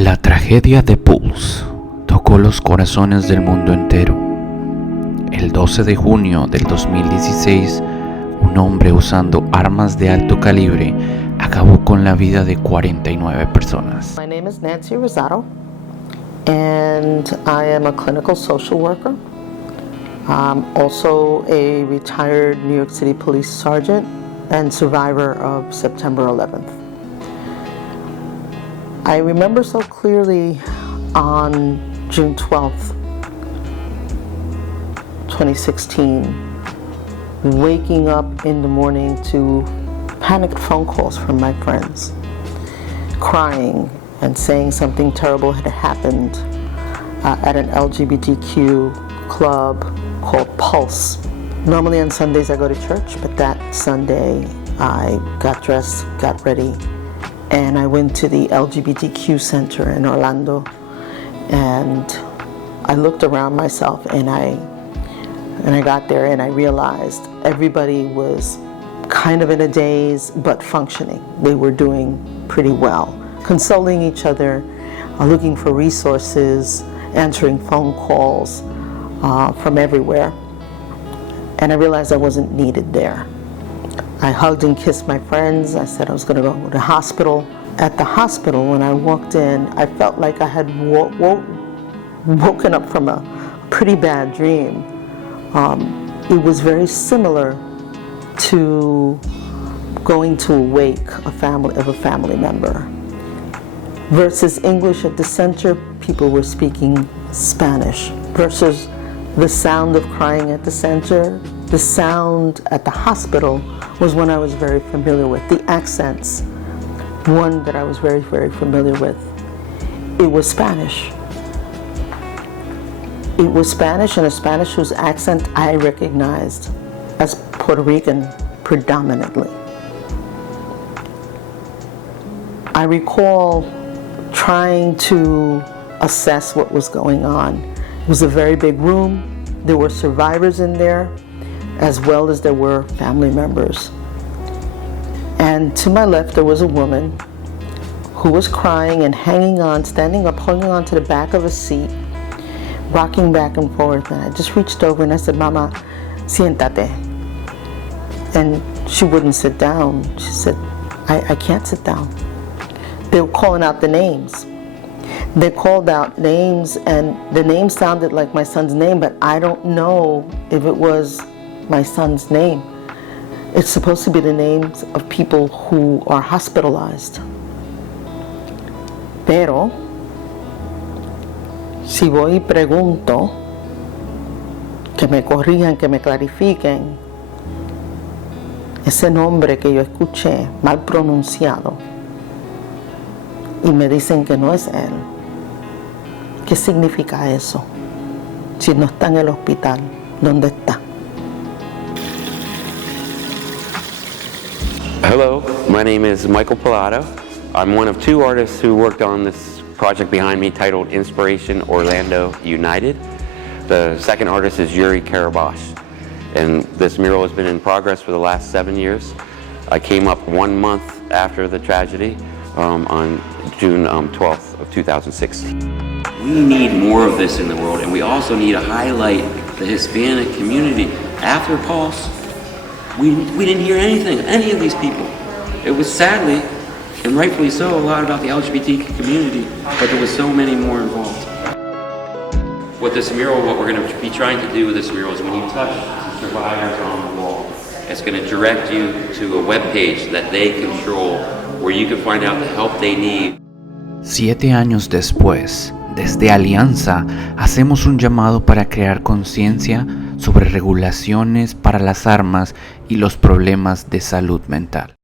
La tragedia de Pulse tocó los corazones del mundo entero. El 12 de junio del 2016, un hombre usando armas de alto calibre acabó con la vida de 49 personas. My name is Nancy Rosado, and I am a clinical social worker. I'm also a retired New York City police sergeant and survivor of September 11th. I remember so clearly on June 12th, 2016, waking up in the morning to panicked phone calls from my friends, crying and saying something terrible had happened at an LGBTQ club called Pulse. Normally on Sundays I go to church, but that Sunday I got dressed, got ready, and I went to the LGBTQ center in Orlando, and I looked around myself and I got there and I realized everybody was kind of in a daze but functioning. They were doing pretty well, consoling each other, looking for resources, answering phone calls from everywhere. And I realized I wasn't needed there. I hugged and kissed my friends. I said I was going to go to the hospital. At the hospital, when I walked in, I felt like I had woken up from a pretty bad dream. It was very similar to going to a wake of a family member. Versus English at the center, people were speaking Spanish. Versus the sound of crying at the center, the sound at the hospital was one I was very familiar with. The accents, one that I was very, very familiar with. It was Spanish. It was Spanish, and a Spanish whose accent I recognized as Puerto Rican predominantly. I recall trying to assess what was going on. It was a very big room. There were survivors in there, as well as there were family members. And to my left, there was a woman who was crying and hanging on, standing up, holding on to the back of a seat, rocking back and forth. And I just reached over and I said, "Mama, siéntate." And she wouldn't sit down. She said, I can't sit down. They were calling out the names. They called out names, and the name sounded like my son's name, but I don't know if it was my son's name. It's supposed to be the names of people who are hospitalized. Pero, si voy y pregunto, que me corrijan, que me clarifiquen, ese nombre que yo escuché mal pronunciado, y me dicen que no es él, ¿qué significa eso? Si no está en el hospital, ¿dónde está? Hello, my name is Michael Pilato. I'm one of two artists who worked on this project behind me titled Inspiration Orlando United. The second artist is Yuri Karabash, and this mural has been in progress for the last 7 years. I came up 1 month after the tragedy on June 12th of 2016. We need more of this in the world, and we also need to highlight the Hispanic community. After Pulse, we didn't hear anything, any of these people. It was sadly, and rightfully so, a lot about the LGBT community, but there was so many more involved. What we're going to be trying to do with this mural is when you touch the survivors on the wall, it's going to direct you to a web page that they control, where you can find out the help they need. 7 años después, desde Alianza, hacemos un llamado para crear conciencia sobre regulaciones para las armas y los problemas de salud mental.